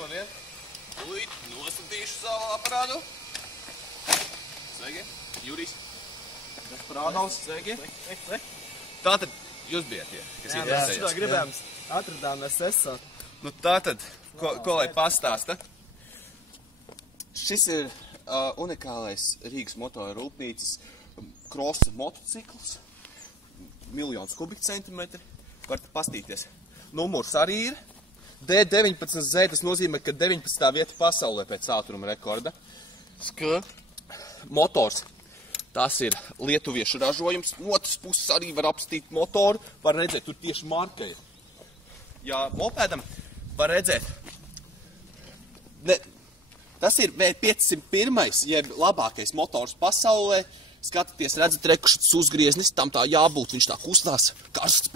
Labdien. Tūlīt nostatīšu savu aparātu. Sveiki, Jurijs. Prānaus, sveiki. Tātad, jūs bijat tie, kas interesējās. Jā, gribējām, atradāmies esot. Nu tātad, ko lai pastāsta? Šis ir unikālais Rīgas motoru rūpnīcas krosa motocikls. 1 kubikcentimetri. Varat pastīties. Numurs arī ir. D19Z, tas nozīmē, ka 19. vieta pasaulē pēc ātruma rekorda. Motors. Tas ir lietuviešu ražojums. No otras puses arī var apstīt motoru. Var redzēt, tur tieši markeja. Jā, mopēdam var redzēt. Tas ir V501, jeb labākais motors pasaulē. Skatieties, redzat, rekušas uzgrieznis, tam tā jābūt, viņš tā kustās, karsts.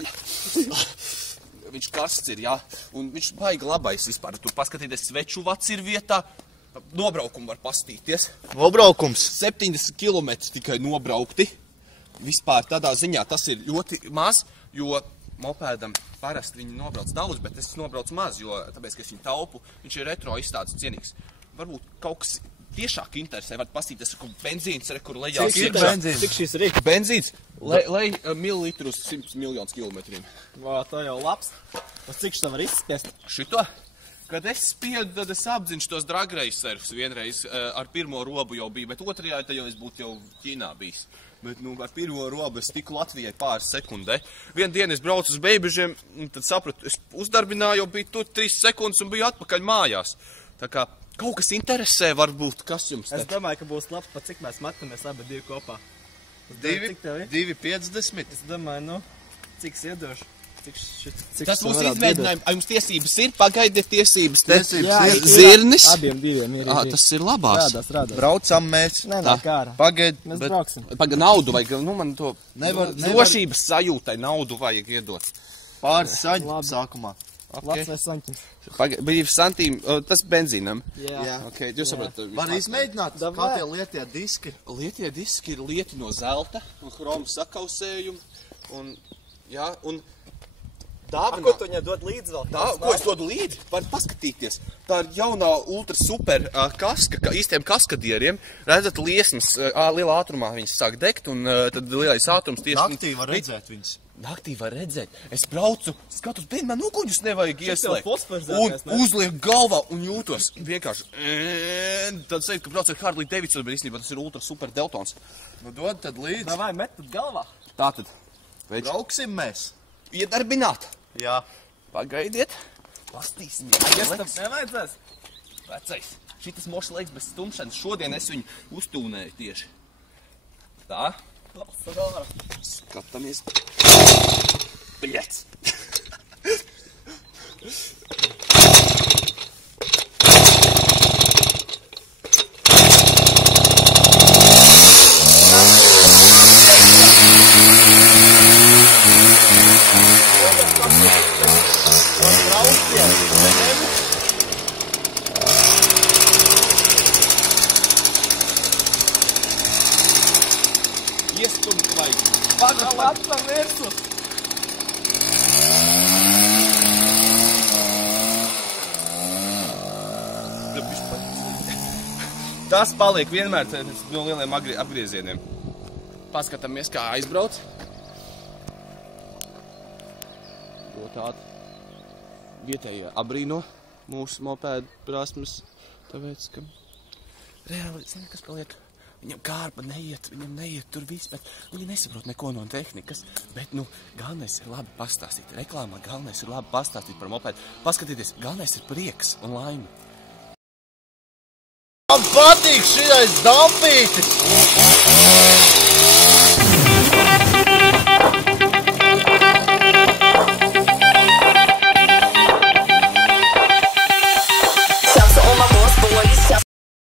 Viņš karsts ir, jā, un viņš baigi labais vispār. Tur paskatīties, sveču vats ir vietā, nobraukumu var pastīties. Nobraukums? 70 km tikai nobraukti. Vispār tādā ziņā tas ir ļoti maz, jo mopēdam parasti viņi nobrauc daudz, bet es nobraucu maz, jo tāpēc, ka es viņu taupu, viņš ir retro izstādes cienīgs. Varbūt kaut kas tiešāk interesē, varat pastīties, kur benzīns, kur lejās. Cik benzīns? Cik šis ir? Benzīns, lej mililitru uz 100 miljonus kilometriem. Vā, tā jau labs. Tas cik šitā var izspiest? Šito? Kad es spiedu, tad es apziņšu tos dragreiserus vienreiz ar pirmo robu jau biju, bet otrajā tad jau es būtu jau Ķīnā bijis. Bet, ar pirmo robu es tiku Latvijai pāris sekundē. Vienu dienu es braucu uz Beibižiem, un tad sapratu, es uzdarbināju, jau biju tur 3 sekundes un biju atpakaļ mājās. Tā kā kaut kas interesē varbūt, kas jums te? Es domāju, ka būs labs, pat cik mēs metamies abi divi kopā. 2,50. Es domāju, nu, cik es iedošu. Tas mūsu izmēģinājumi, jums tiesības ir, pagaidiet tiesības. Tiesības ir. Zirnis. Abiem diviem ir. Tas ir labās. Rādās. Braucam mēs. Nē, kāra. Pagaid, Mēs brauksim. Paga naudu vajag, nu man to Nevar- drošības sajūtai naudu vajag iedot. pāris saņu Labi. sākumā. Labs vai saņķins. Bija santīm, tas benzīnam. Jā. Ok, jūs saprotat. Var izmēģināt, kā Davai. tie lietie diski. Lietie diski ir lieti no zelta un chroma sakausējuma. Un, jā, un dāvana. Ko tu viņai dod līdzi vēl? Ko es dodu līdzi? Var paskatīties. Tā ir jaunā ultra super kaska, īstiem kaskadieriem. Redzat, liesmas lielā ātrumā viņas sāk degt, un tad lielais ātrums tieši... Naktī var redzēt viņas. Naktī var redzēt. Es braucu, skatos, bet man uguņus nevajag ieslēgt. fosforizētais, Un uzliek galvā un jūtos vienkārši. Tad sēd, ka brauc ar Harley Davidson, bet īstenībā tas ir ultra super Deltons. Nu dod tad līdzi. Davai, met tad galvā. Tātad, več, Brauksim mēs. iedarbināt. Jā. Pagaidiet. Pastīsimies. Tam nevajadzēs. Vecais. Šitas mošs laiks bez stumšanas. Šodien es viņu uztūnēju tieši. Tā. Skatāmies. Bļets. Iestumt vajag. Pagalat tam virsmu. Tas paliek vienmēr no lieliem apgriezieniem. Paskatāmies, kā aizbrauc. Tātad vietējie abrīno mūsu mopēdu prasmes, tāpēc, ka reāli, zini, kas paliek? Viņam kārpa neiet, viņam neiet tur viss, bet viņi nesaprot neko no tehnikas. Bet, galvenais ir labi pastāstīt. Reklāmā galvenais ir labi pastāstīt par mopēdu. Paskatieties, galvenais ir prieks un laime. Man patīk šitais dampītis.